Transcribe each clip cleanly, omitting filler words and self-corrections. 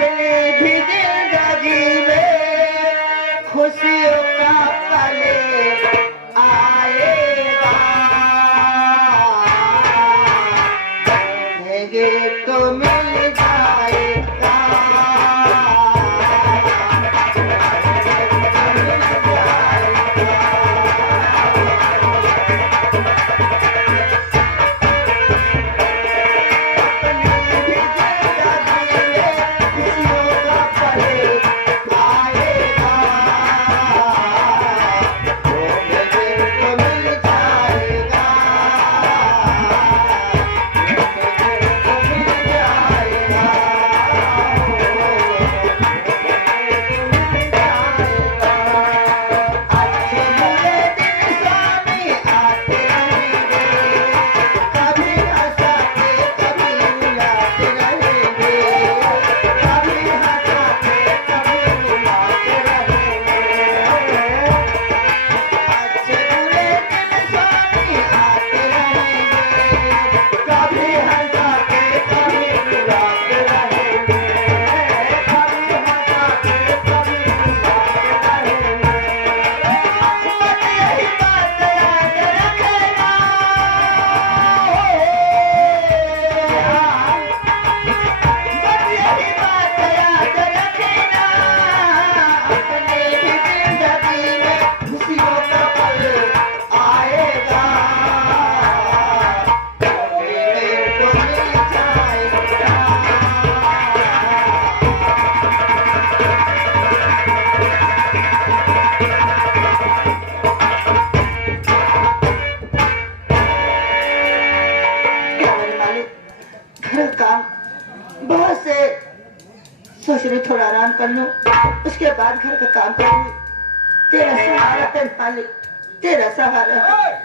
अपने भी जिंदगी में खुशियों का पल आएगा, ढूंढेंगे तो मिल जाएगा। सोच रही थोड़ा आराम कर लूं, उसके बाद घर का काम करूंगी। तेरा सहारा है मालिक, तेरा सहारा है।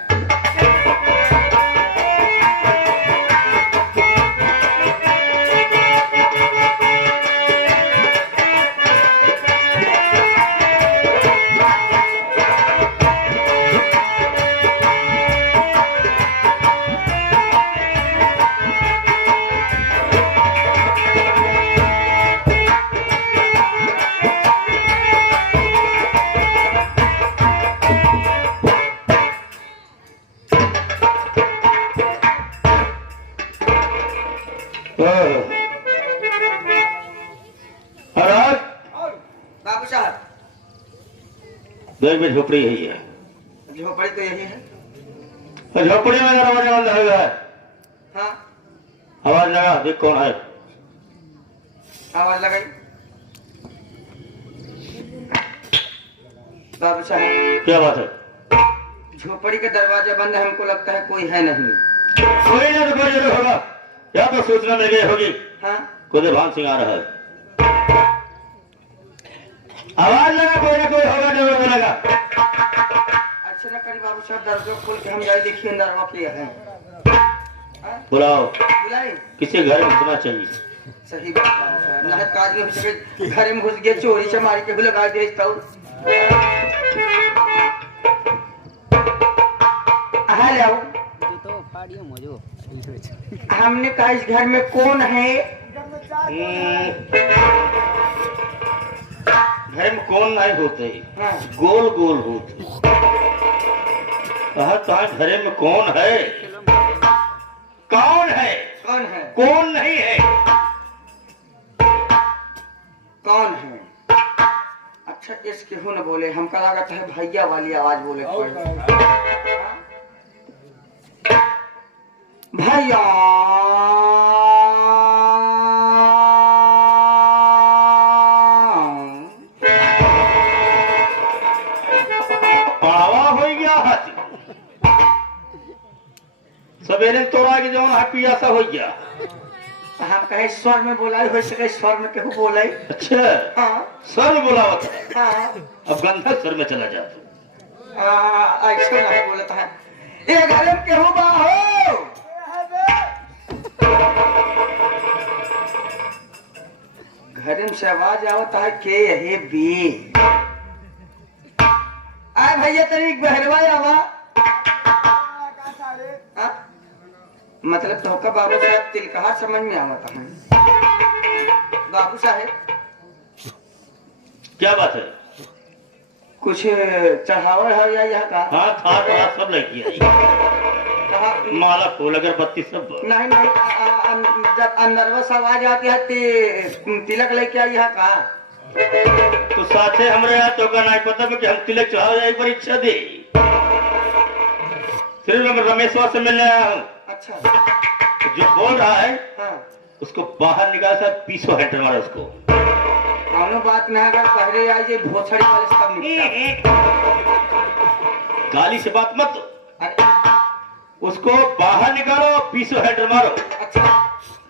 देख में झोपड़ी यही है। झोपड़ी तो यही है। तो झोपड़ी में दरवाजा बंद है। हाँ, आवाज लगा, देख कौन है। आवाज लगाई। बाबू साहब, क्या बात है? झोपड़ी का दरवाजा बंद है, हमको लगता है कोई है नहीं। कोई ना तो कोई जरूर होगा, या तो सूचना मिल गई होगी। हाँ, कोई भान सिंह आ रहा है। आवाज लगा, कोई ना कोई होगा, जरूर बोलेगा। अच्छा ना करी बाबू साहब, दरवाजा खोल के हम जाए देखिए अंदर वाकई है। बुलाओ, बुलाए, किसी घर में घुसना चाहिए। सही बात बाबू साहब, ना काज में घुस गए, घर में घुस गए, चोरी चमारी के लगा दे। हमने कहा इस घर में कौन है? घर में कौन नहीं होते, हाँ। गोल गोल होते। कहा घरे में कौन है? कौन है? कौन है? कौन नहीं है? कौन है? अच्छा, इसके हो न बोले, हमका लागत है भैया वाली आवाज बोले। भैया सवेरे तोड़ा के जो पियासा हो गया। हम कहे स्वर में बोलाई हो सके, स्वर में केहू बोलाई। अच्छा, हाँ, स्वर में बोला होता है। हाँ, अब गंधा स्वर में चला जाता। ऐसा नहीं बोलता है। ये घर में केहू बा हो? घर में से आवाज आवता है के यही बी। आए भैया तरीक बहरवा आवा। मतलब तो का बाबू साहब तिलकहा समझ में आवता है। बाबू साहेब क्या बात है? कुछ चढ़ावा है या यहाँ का? हाँ था तो सब लड़की आई, कहा- माला फूल अगरबत्ती सब। नहीं नहीं जब अंदरवस आवाज आती है तिलक लेके आई यहाँ का? तो साथे हमरे यहाँ तो का नहीं पता कि हम तिलक चढ़ाओ जाए परीक्षा दे। सिर्फ मैं रमेश्वर से मिलने आया हूँ। अच्छा जो बोल रहा है हाँ उसको बाहर निकाल सर, 20 हेंटर मारा उसको। कौनो बात नहीं, अगर पहले आई जे भोसड़ी वाले से तब निपटा। गाली से बात मत दो, अरे उसको बाहर निकालो, 20 हेंटर मारो। अच्छा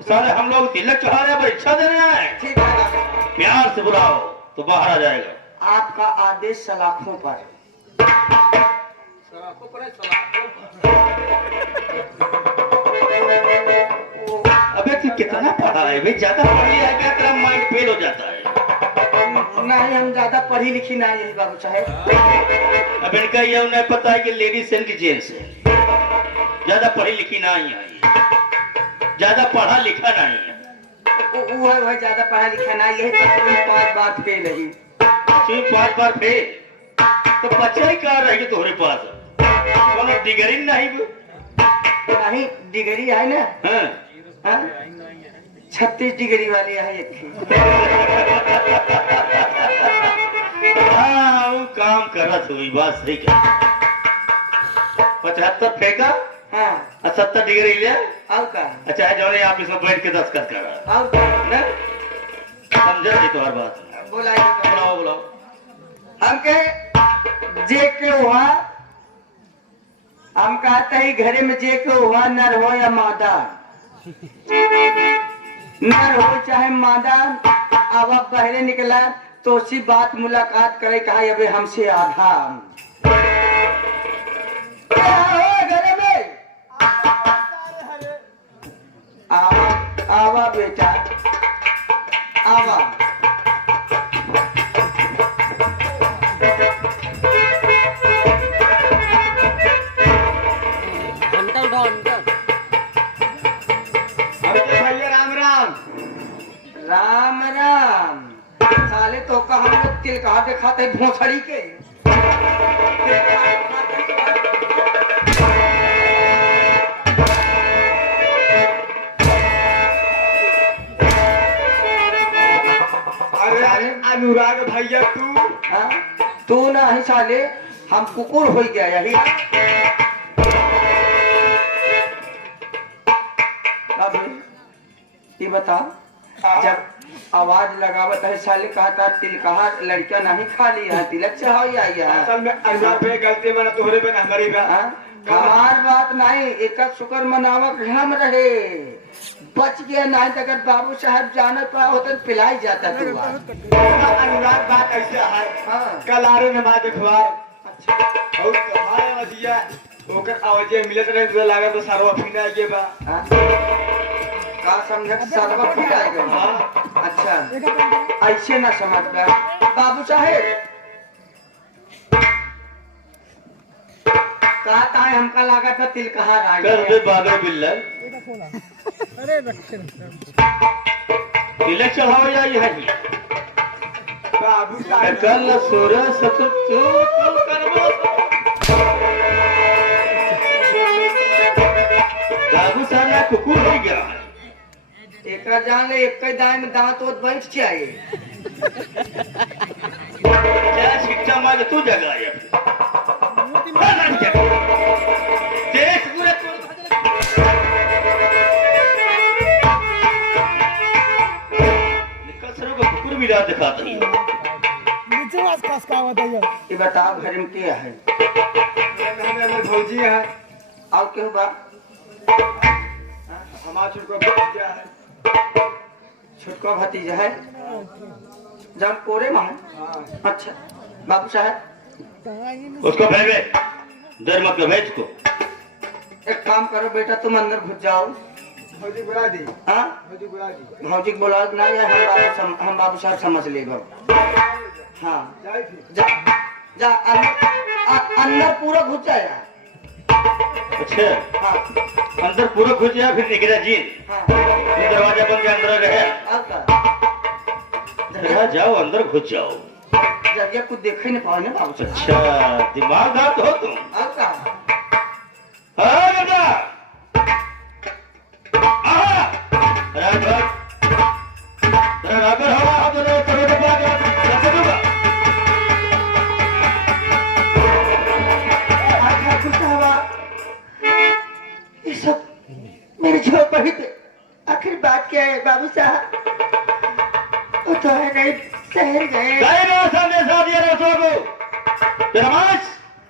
साले हम लोग तिलक चढ़ा रहे हैं, परीक्षा देने आए। ठीक है, प्यार से बुलाओ तो बाहर आ जाएगा। आपका आदेश सलाखों पर। अबे तू कितना पढ़ा है भाई? ज्यादा पढ़ लिया है क्या? तेरा माइंड फेल हो जाता है। नहीं हम ज्यादा पढ़ी लिखी नहीं है बाबू साहेब। अब इनका ये उन्हें पता है कि लेडीज एंड जेंट्स है, ज्यादा पढ़ी लिखी नहीं है, ये ज्यादा पढ़ा लिखा नहीं है। वो ज्यादा पढ़ा लिखा नहीं है, तकरीबन 5 बार फेल नहीं। 5 बार फेल तो बच्चा ही कहाँ रहेगी तुम्हारे पास? कोनो डिग्री नहीं भी? नहीं डिग्री है ना? हाँ? हाँ? 36 डिग्री वाली है एक थी। हाँ वो काम कर रहा था, बात सही कर। 75 फेंका हाँ और 70 डिग्री लिया। और का? अच्छा है जो आप इसमें बैठ के दस्तखत कर रहा और का? है, समझा नहीं तुम्हारी बात? बोलाइए बुलाओ बुलाओ। हमके जे के हुआ, हम कहते ही घरे में जे के हुआ, नर हो या मादा, नर हो चाहे मादा, अब आप बहरे निकला तो उसी बात मुलाकात करे, कहा अबे हमसे आधा। क्या हो घरे में? आवा आवा बेटा आवा। भैया राम राम। राम राम। साले तो का हम लोग तिल कहा दिखाते भोसड़ी के। अरे अनुराग भैया तू हाँ? तू ना ही साले, हम कुकुर हो गया यही। अब ये बता, जब आवाज लगावत है साले कहता तिल कहा लड़का नहीं खा लिया है, तिलक चढ़ाओ या असल में अनुराग भैया गलती मना तोहरे पे हमारी पे। हमार बात नहीं, एक शुक्र मनावक हम रहे, बच गया नहीं तो अगर बाबू साहब जाने पर होते तो पिलाई जाता तू। अनुराग बात ऐसा है, हाँ। कल आरे नमाज देखवा और तुम्हारे वजिया ओकर आवाजे मिलत रहे तो लगा तो सरवा फिना ये बा। हाँ? का समझ सरवा फुटाएगा? हाँ। अच्छा ऐसे ना समझ गया बाबू साहेब। कहता है हमका लागत है तिल कहाँ रह कर गया। दे बाबे बिल्ला, तिलक चढ़ाओ या ये है बाबू साहब कल सूरज सतु तू करबो। बाबू साहब ना कुकुर हो गया है। एक जान ले, एक दाएं में दांत और बैठ जाए। क्या शिक्षा मांगे तू जगह है देश पूरे निकल सरो को कुकुर भी रात दिखाता ही। ये बताओ घर में क्या है? हमारे भौजी है, और क्यों बा? हमारा छुटको भौजिया है। छुटका भतीजा है जब कोरे में है। हाँ। अच्छा बाबू साहब उसको भेजे, देर मत कर, भेज को। एक काम करो बेटा, तुम अंदर घुस जाओ। भौजी बुला दी, हाँ भौजी बुला दी। भौजी को बोला ना, ये हम बाबू साहब समझ लेगा। हाँ जाए फिर। जा जा अंदर पूरा घुस जाएगा। अच्छा हाँ अंदर पूरा घुस गया, फिर निकला जी हाँ ये दरवाजा बंद के अंदर रहे। और क्या? रहा, जाओ अंदर घुस जाओ। जब ये कुछ देखे नहीं पाओ ना बाबू साहब। अच्छा दिमाग दांत हो तुम। अब क्या? हाँ बेटा राघव तेरा राघव हवा तो रो करो तो बाग कैसे दूंगा। ठाकुर साहब ये सब मेरे झोपड़ी पे आखिर बात क्या है बाबू साहब? वो तो है नहीं, शहर गए। संदेशा दिया रसो को तेरा मास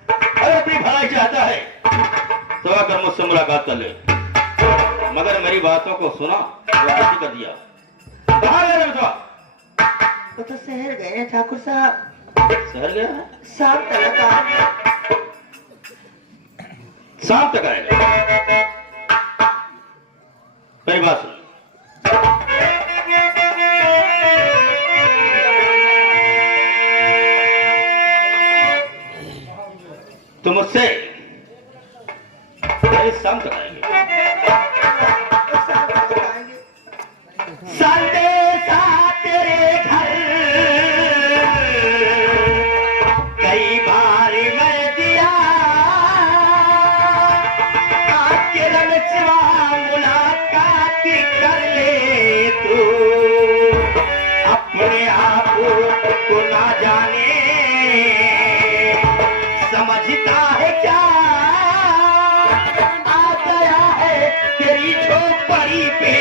अगर अपनी भलाई चाहता है तो आकर मुझसे मुलाकात कर ले, मगर मेरी बातों को सुना तो गलती कर दिया। कहाँ गया रसो? वो तो शहर गए हैं ठाकुर साहब, शहर गया है, शाम तक आएंगे। शाम तक आएगा। मेरी बात सुन, तुम मुझसे शाम तक आएंगे। शाम तक आएंगे। संदेशा तेरे घर कई बार मैं दिया, आके रमचवा मुलाकात कर ले तू, अपने आप को ना जाने समझता है क्या, आ गया है तेरी झोपड़ी पे।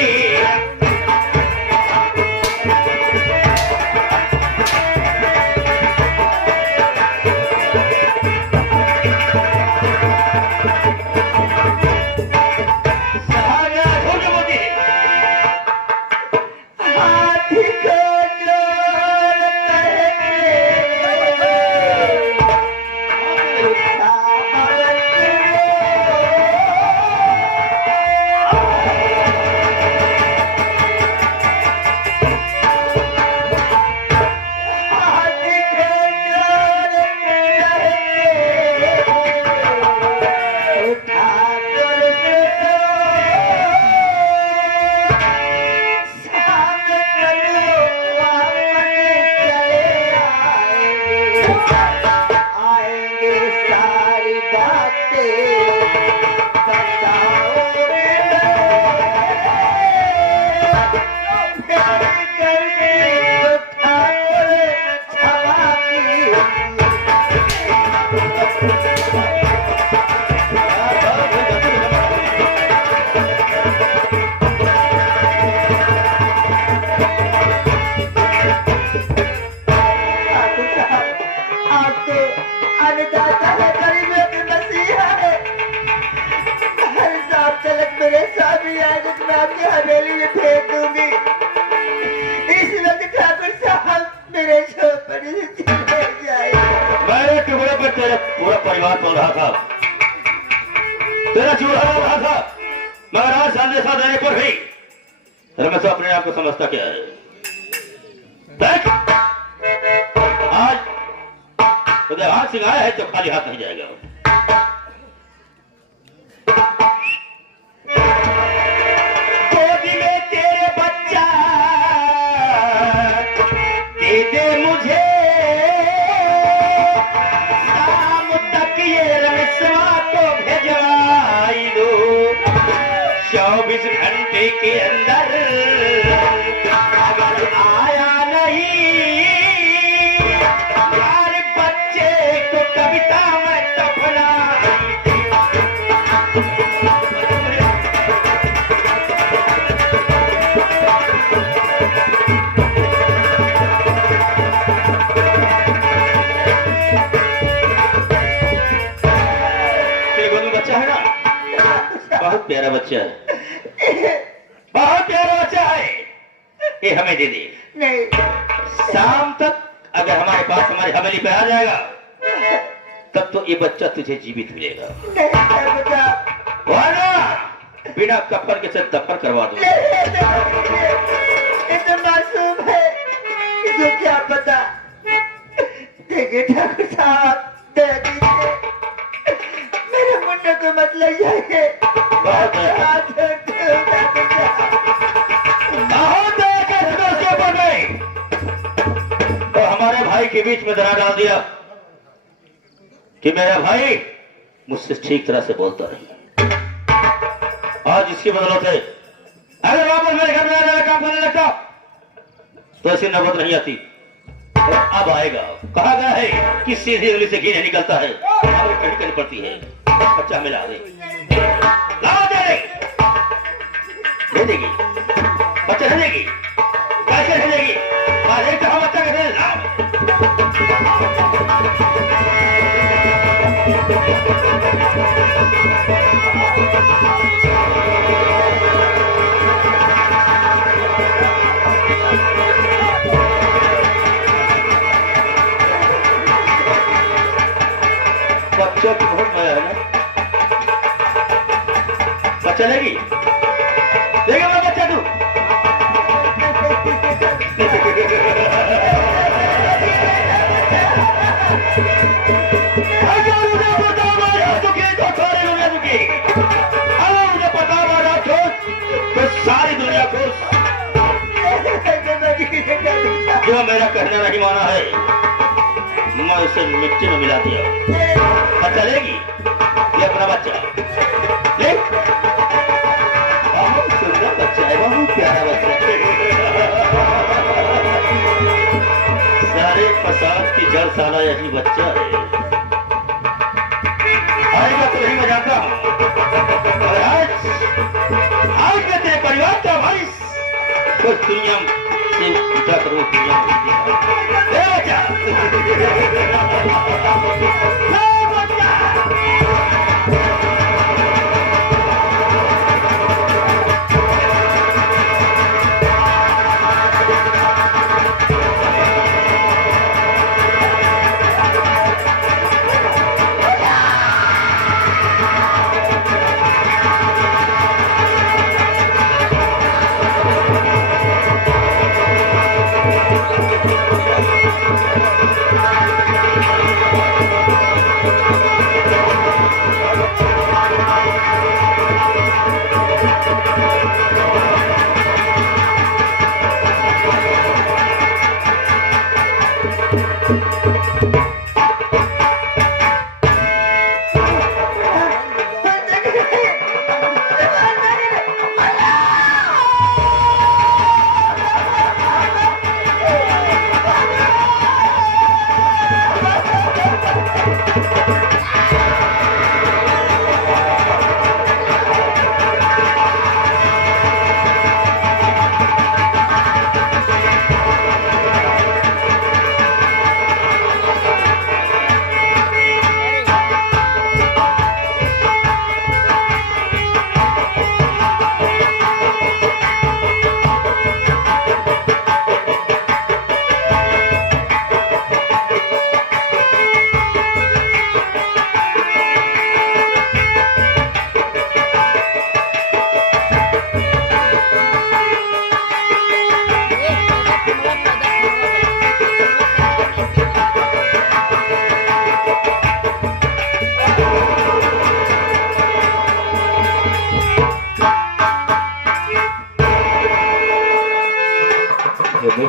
हवेली में फेंक दूंगी। इस वक्त ठाकुर साहब मेरे झोपड़ी से चले जाएंगे। मैंने टुकड़े पर तेरा पूरा परिवार पल रहा था, तेरा चूल्हा हो रहा था, मगर आज संदेशा देने पर भी रमेश अपने आप को समझता क्या है। देख आज उधर हाथ सिंगाया है तो खाली हाथ नहीं जाएगा। गोदी में तेरे बच्चा दे दे मुझे, शाम तक ये रमेशवा को भेजवाई दो, 24 घंटे के अंदर अगर आया नहीं यार बच्चे को कविता में तपना। तेरे गोद में बच्चा है ना, बहुत प्यारा बच्चा है, बहुत प्यारा बच्चा है, ये हमें दे दे। नहीं, शाम तक अगर हमारे पास हमारी हवेली पे आ जाएगा तब तो ये बच्चा तुझे जीवित मिलेगा, नहीं बेटा, वरना बिना कफन के साथ दफन करवा दूंगा। ये तो मासूम है, इसको क्या पता। देखिए ठाकुर साहब, मेरे मुन्ने को मत ले जाइए। बहुत है। हाथ जोड़ते हूँ ठाकुर साहब। बहुत है, कैसे दोस्त के ऊपर में भाई के बीच में दरार डाल दिया कि मेरा भाई मुझसे ठीक तरह से बोलता नहीं। आज इसकी बदौलत है अगर वापस मेरे घर में आ काम करने लगता तो ऐसी नौबत नहीं आती। और अब आएगा। कहा गया है कि सीधी उंगली से घी नहीं निकलता है, अब कहीं करनी पड़ती है। बच्चा मिला दे, लाओ दे देगी, बच्चा दे देगी, कैसे दे देगी? कहा बच्चा कैसे बच्चा बहुत नया है ना, बच्चा लेगी देगा मेरा बच्चा तू। सारी दुनिया को जो मेरा कहना नहीं माना है मैं उसे मिट्टी में मिला दिया। बच्चा लेगी ये अपना बच्चा ले, बहुत सुंदर बच्चा है, बहुत प्यारा बच्चा सारे फसाद की जड़ साला यही बच्चा है। आएगा तो नहीं मैं जानता हूँ। और आज मैं तेरे परिवार का भाई कुछ दुनिया से पूछा करो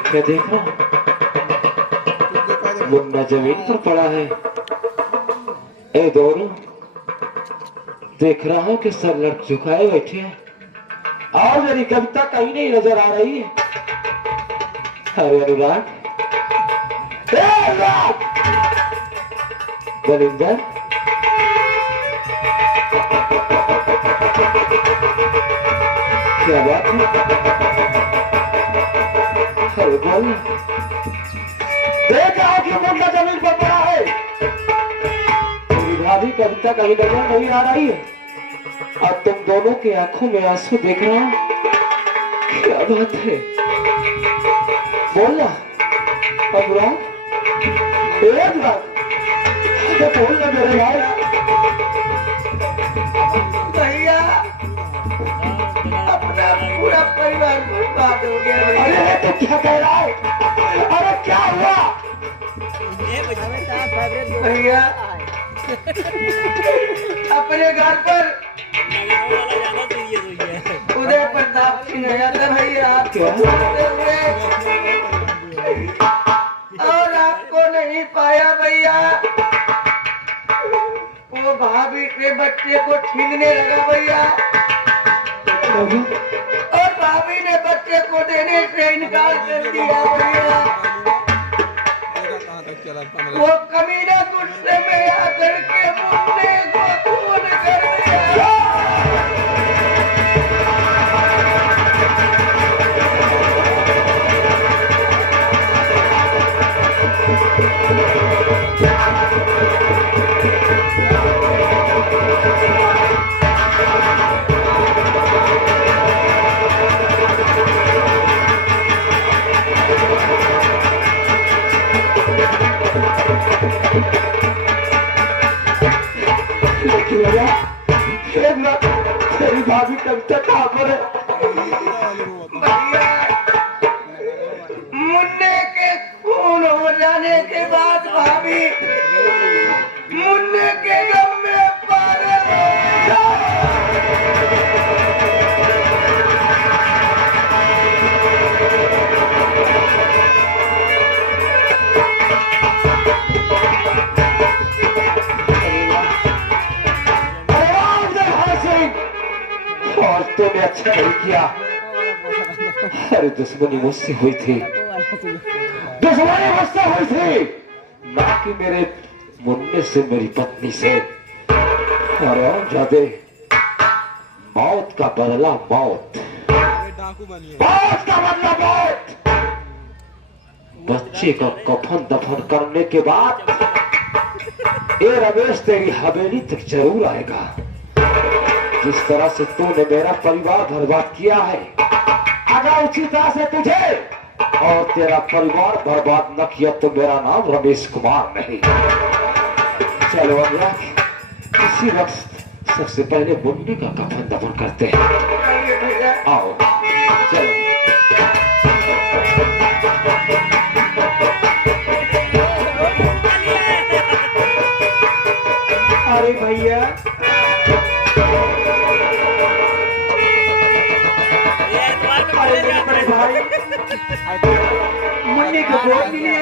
क्या देख रहा मुन्ना जमीन पर पड़ा है। ए दोनों देख रहा हूं कि सर लड़ झुकाए बैठे हैं और मेरी कविता कहीं नहीं नजर आ रही है। अरे अनुराग, बलिंदर, क्या बात है? अरे बोल, देखा कि मुन्ना जमीन पर पड़ा है। मेरी भाभी कविता कहीं नजर नहीं आ रही है और तुम दोनों की आंखों में आंसू देख रहा हूं। क्या बात है? बोलना अनुराग, एक बात बोलना मेरे भाई। भैया अपना पूरा परिवार बर्बाद हो गया। अरे तो क्या कह रहा है? अरे क्या हुआ? भैया अपने घर पर उदय प्रताप सिंह आया था भैया, क्या? और आपको बच्चे को छीनने लगा भैया, और भाभी ने बच्चे को देने से इनकार कर दिया भैया। वो कमीना गुस्से में आकर के मुन्ने को खून कर दिया। तेरी भाभी कब तक कहाँ पर है? भैया, मुन्ने के खून हो जाने के बाद भाभी मुन्ने के गम में पागल हो गया। और तूने अच्छा नहीं किया। अरे दुश्मनी मुझसे हुई थी, दुश्मनी मुझसे हुई थी, ना कि मेरे मुन्ने से, मेरी पत्नी से। और ज्यादा मौत का बदला मौत, मौत का बदला मौत। बच्चे का कफन दफन करने के बाद ये रमेश तेरी हवेली तक जरूर आएगा। जिस तरह से तूने मेरा परिवार बर्बाद किया है, अगर उसी तरह से तुझे और तेरा परिवार बर्बाद न किया तो मेरा नाम रमेश कुमार नहीं। चलो अनुराग, इसी वक्त सबसे पहले मुन्ने का कफन दफन करते हैं। आओ चलो। अरे भैया, भाई मुन्ने को बोल दिए